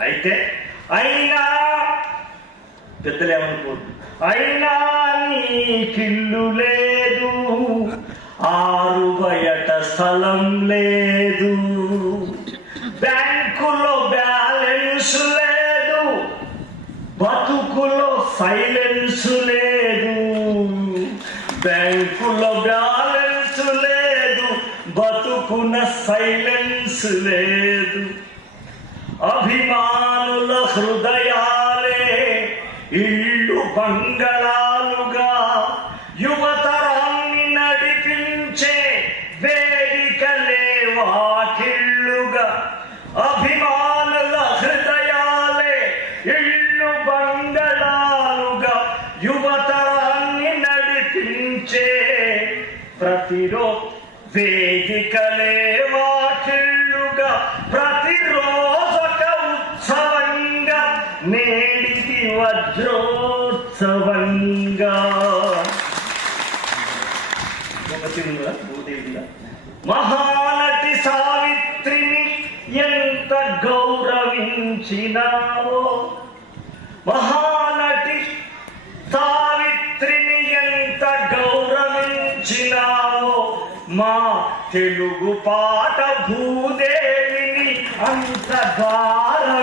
అయితే అయినా పెద్దలు ఏమనుకోవద్దు అయినా నీకిల్లు లేదు ఆరు బయట స్థలం లేదు. బ్యాంకులో బ్యాలెన్స్ లేదు బతుకులో సైలెన్స్ లేదు. బ్యాంకులో బ్యాలెన్స్ లేదు బతుకున సైలెన్స్ లేదు. అభిమానుల హృదయాలే ఇల్లు బంగళాలుగా యువతరాన్ని నడిపించే వేదికలే వాకిళ్ళుగా అభిమానుల హృదయాలే ఇల్లు బంగళాలుగా యువతరాన్ని నడిపించే ప్రతిరో వేదికలే వా ఉత్సవంగా నేడిది వజ్రోత్సవంగా ఒక తిరుగుల భూదేవిగా మహానటి సావిత్రిని ఎంత గౌరవించినావో. మహానటి సావిత్రిని ఎంత గౌరవించినావో. మా తెలుగు పాట భూదే అంత గారవించినావు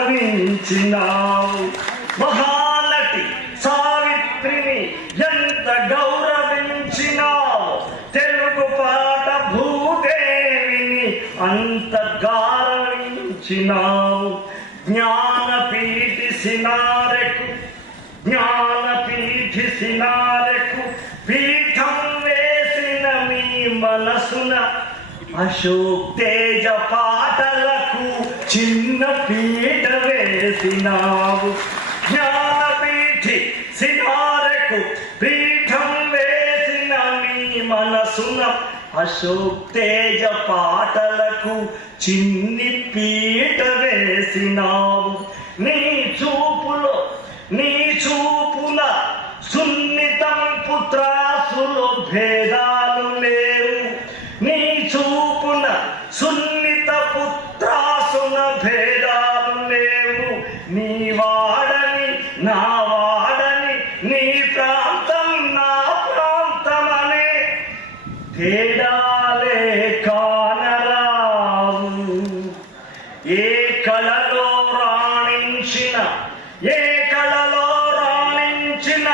మహానటి సావిత్రిని ఎంత గౌరవించినావు. తెలుగు పాట భూదేవిని అంత గారవించినావు. జ్ఞానపీఠి సినారెకు జ్ఞానపీఠి సినారెకు పీఠం వేసిన మీ మనసున అశోక్ తేజ పాటలకు చిన్న పీట వేసినావు. జ్ఞానపీఠి సినారకు పీఠం వేసిన మీ మనసున అశోక్ తేజ పాటలకు చిన్ని పీట వేసినావు. నీ చూపులో నీ చూపుల సున్నితం పుత్రాసులో భేదా తేడాలే కానరావు. ఏ కళలో రాణించిన ఏ కళలో రాణించిన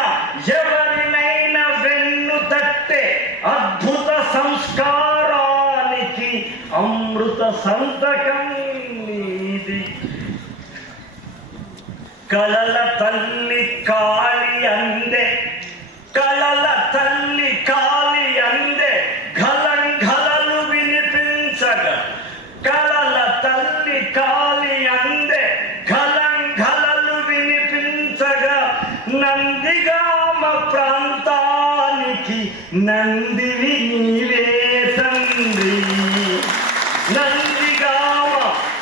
ఎవరినైనా వెన్ను తట్టే అద్భుత సంస్కారానికి అమృత సంతకం నీది కలల తల్లి కాళి అందే కలల తల్లి కాళి అందే ఘలం ఘలలు వినిపించగా కలల తల్లి కాళి అందే ఘలం ఘలలు వినిపించగా నందిగామ ప్రాంతానికి నందివి నీవే తండ్రి. నందిగామ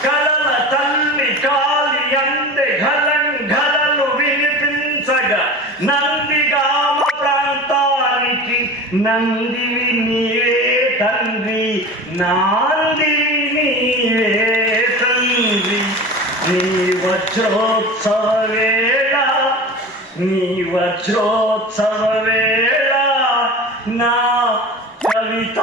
కలల తల్లి కాలి అందే ఘలం ఘలలు వినిపించగా. నందిగామ ప్రాంతానికి నందివి నీవే తండ్రి. నాందివి నీవే తండ్రి. నీ వజ్రోత్సవ now. Tell me,